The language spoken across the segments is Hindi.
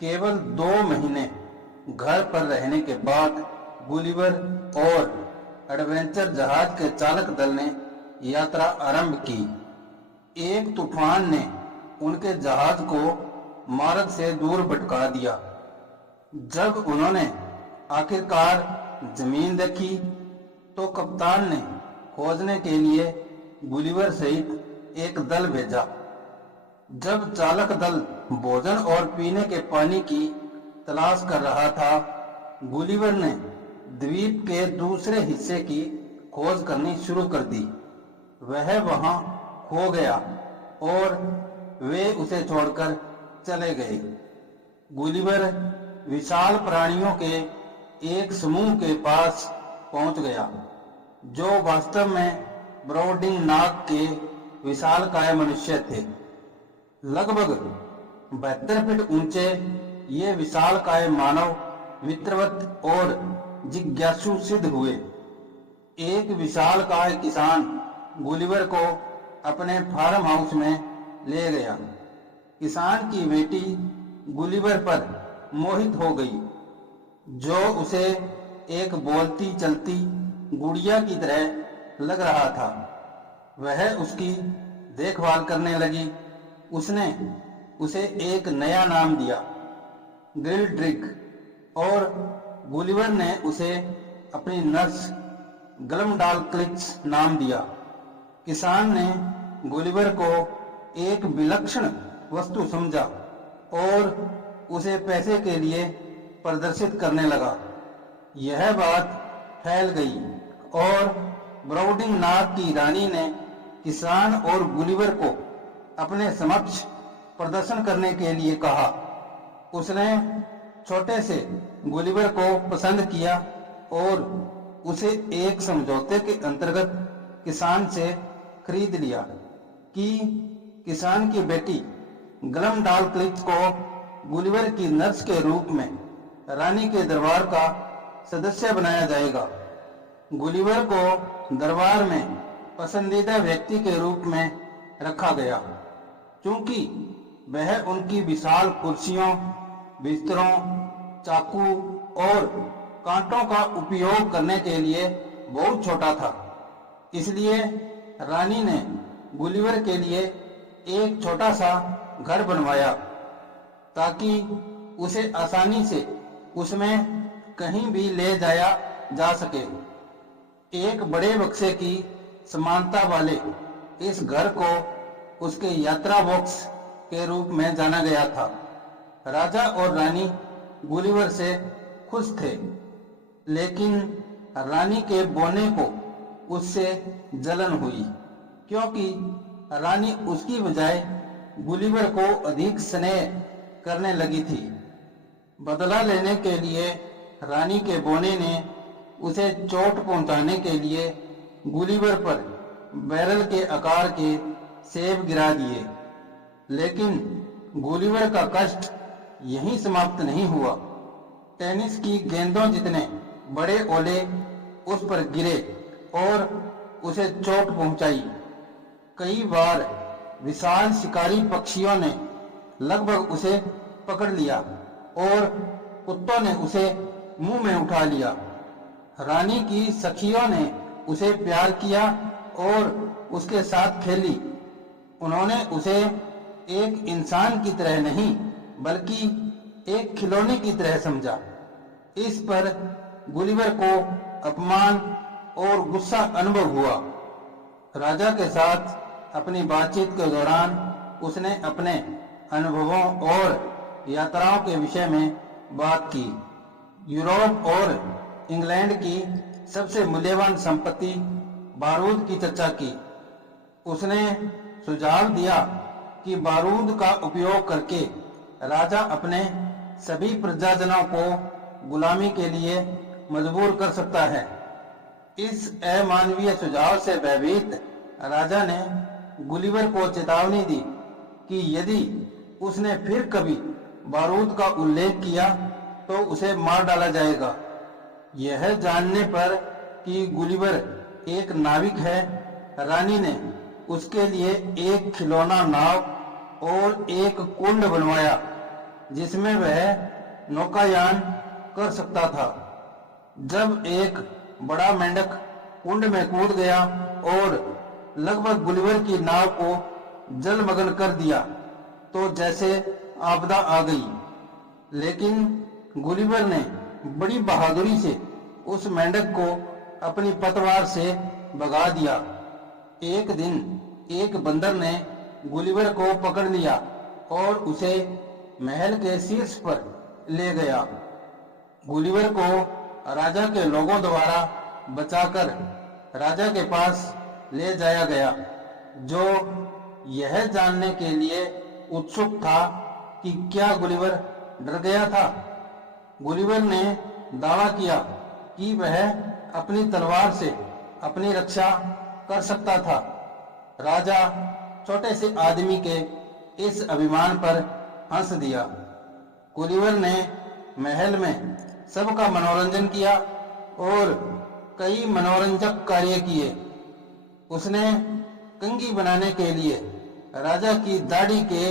केवल 2 महीने घर पर रहने के बाद गुलिवर और एडवेंचर जहाज के चालक दल ने यात्रा आरंभ की। एक तूफान ने उनके जहाज को मार्ग से दूर भटका दिया। जब उन्होंने आखिरकार जमीन देखी तो कप्तान ने खोजने के लिए गुलिवर सहित एक दल भेजा। जब चालक दल भोजन और पीने के पानी की तलाश कर रहा था, गुलिवर ने द्वीप के दूसरे हिस्से की खोज करनी शुरू कर दी। वह वहां खो गया और वे उसे छोड़कर चले गए। गुलिवर विशाल प्राणियों के एक समूह के पास पहुंच गया, जो वास्तव में ब्रॉडिंग नाग के विशालकाय मनुष्य थे। लगभग 72 फीट ऊंचे ये विशालकाय मानव मित्रवत और जिज्ञासु सिद्ध हुए। एक विशालकाय किसान गुलिवर को अपने फार्म हाउस में ले गया। किसान की बेटी गुलिवर पर मोहित हो गई, जो उसे एक बोलती चलती गुड़िया की तरह लग रहा था। वह उसकी देखभाल करने लगी। उसने उसे एक नया नाम दिया, ग्रिल्ड्रिक, और गुलिवर ने उसे अपनी नर्स ग्लमडालक्लिच नाम दिया। किसान ने गुलिवर को एक विलक्षण वस्तु समझा और उसे पैसे के लिए प्रदर्शित करने लगा। यह बात फैल गई और ब्रॉडिंग नाग की रानी ने किसान और गुलिवर को अपने समक्ष प्रदर्शन करने के लिए कहा। उसने छोटे से गुलिवर को पसंद किया और उसे एक समझौते के अंतर्गत किसान से खरीद लिया कि किसान की बेटी ग्लमडालक्लिच को गुलिवर की नर्स के रूप में रानी के दरबार का सदस्य बनाया जाएगा। गुलिवर को दरबार में पसंदीदा व्यक्ति के रूप में रखा गया, क्योंकि वह उनकी विशाल कुर्सियों, बिस्तरों, चाकू और कांटों का उपयोग करने के लिए बहुत छोटा था। इसलिए रानी ने गुलिवर के लिए एक छोटा सा घर बनवाया ताकि उसे आसानी से उसमें कहीं भी ले जाया जा सके। एक बड़े बक्से की समानता वाले इस घर को उसके यात्रा बॉक्स के रूप में जाना गया था। राजा और रानी गुलिवर से खुश थे, लेकिन रानी के बोने को उससे जलन हुई, क्योंकि रानी उसकी बजाय गुलिवर को अधिक स्नेह करने लगी थी। बदला लेने के लिए रानी के बोने ने उसे चोट पहुंचाने के लिए गुलिवर पर बैरल के आकार के सेब गिरा दिए। लेकिन गुलिवर का कष्ट यहीं समाप्त नहीं हुआ। टेनिस की गेंदों जितने बड़े ओले उस पर गिरे और उसे चोट पहुंचाई। कई बार विशाल शिकारी पक्षियों ने लगभग उसे पकड़ लिया और कुत्तों ने उसे मुंह में उठा लिया। रानी की सखियों ने उसे प्यार किया और उसके साथ खेली। उन्होंने उसे एक इंसान की तरह नहीं, बल्कि एक खिलौने की तरह समझा। इस पर गुलिवर को अपमान और गुस्सा अनुभव हुआ। राजा के साथ अपनी बातचीत के दौरान उसने अपने अनुभवों और यात्राओं के विषय में बात की। यूरोप और इंग्लैंड की सबसे मूल्यवान संपत्ति बारूद की चर्चा की। उसने सुझाव दिया कि बारूद का उपयोग करके राजा अपने सभी प्रजाजनों को गुलामी के लिए मजबूर कर सकता है। इस अमानवीय सुझाव से भयभीत राजा ने गुलिवर को चेतावनी दी कि यदि उसने फिर कभी बारूद का उल्लेख किया तो उसे मार डाला जाएगा। यह जानने पर कि गुलिवर एक नाविक है, रानी ने उसके लिए एक खिलौना नाव और एक कुंड बनवाया जिसमें वह नौकायान कर सकता था। जब एक बड़ा मेंढक कुंड में कूद गया और लगभग गुलिवर की नाव को जलमग्न कर दिया तो जैसे आपदा आ गई, लेकिन गुलिवर ने बड़ी बहादुरी से उस मेंढक को अपनी पतवार से भगा दिया। एक दिन एक बंदर ने गुलिवर को पकड़ लिया और उसे महल के शीर्ष पर ले गया। गुलिवर को राजा के लोगों द्वारा बचाकर राजा के पास ले जाया गया, जो यह जानने के लिए उत्सुक था कि क्या गुलिवर डर गया था। गुलिवर ने दावा किया कि वह अपनी तलवार से अपनी रक्षा कर सकता था। राजा छोटे से आदमी के इस अभिमान पर हंस दिया। गुलिवर ने महल में सबका मनोरंजन किया और कई मनोरंजक कार्य किए। उसने कंघी बनाने के लिए राजा की दाढ़ी के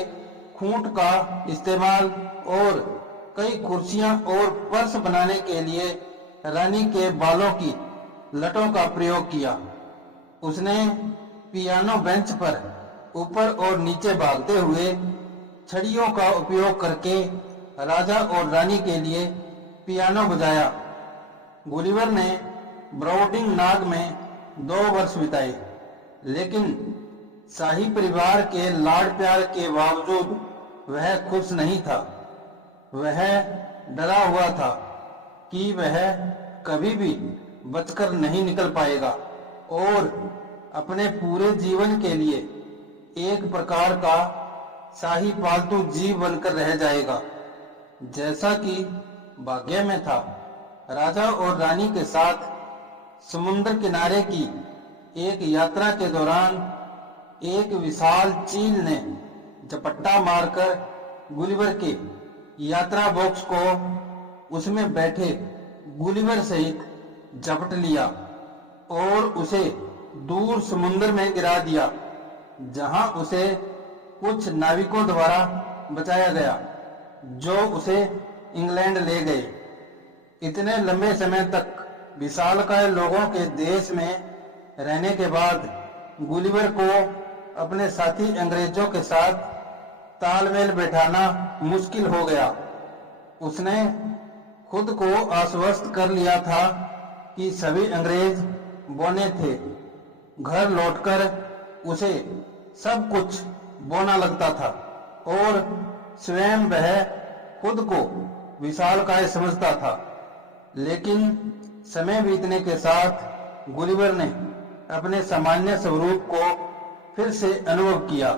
खूंट का इस्तेमाल और कई कुर्सियां और पर्स बनाने के लिए रानी के बालों की लटों का प्रयोग किया। उसने पियानो बेंच पर ऊपर और नीचे भागते हुए छड़ियों का उपयोग करके राजा और रानी के लिए पियानो बजाया। गुलिवर ने ब्राउडिंग नाग में 2 वर्ष बिताए, लेकिन शाही परिवार के लाड प्यार के बावजूद वह खुश नहीं था। वह डरा हुआ था कि वह कभी भी बचकर नहीं निकल पाएगा और अपने पूरे जीवन के लिए एक प्रकार का शाही पालतू जीव बनकर रह जाएगा। जैसा कि भाग्य में था, राजा और रानी के साथ समुद्र किनारे की एक यात्रा के दौरान एक विशाल चील ने झपट्टा मारकर गुलिवर के यात्रा बॉक्स को उसमें बैठे गुलिवर सहित झपट लिया और उसे दूर समुद्र में गिरा दिया, जहां उसे कुछ नाविकों द्वारा बचाया गया, जो उसे इंग्लैंड ले गए। इतने लंबे समय तक विशालकाय लोगों के देश में रहने के बाद गुलिवर को अपने साथी अंग्रेजों के साथ तालमेल बैठाना मुश्किल हो गया। उसने खुद को आश्वस्त कर लिया था कि सभी अंग्रेज बौने थे। घर लौटकर उसे सब कुछ बौना लगता था और स्वयं वह खुद को विशालकाय समझता था। लेकिन समय बीतने के साथ गुलिवर ने अपने सामान्य स्वरूप को फिर से अनुभव किया।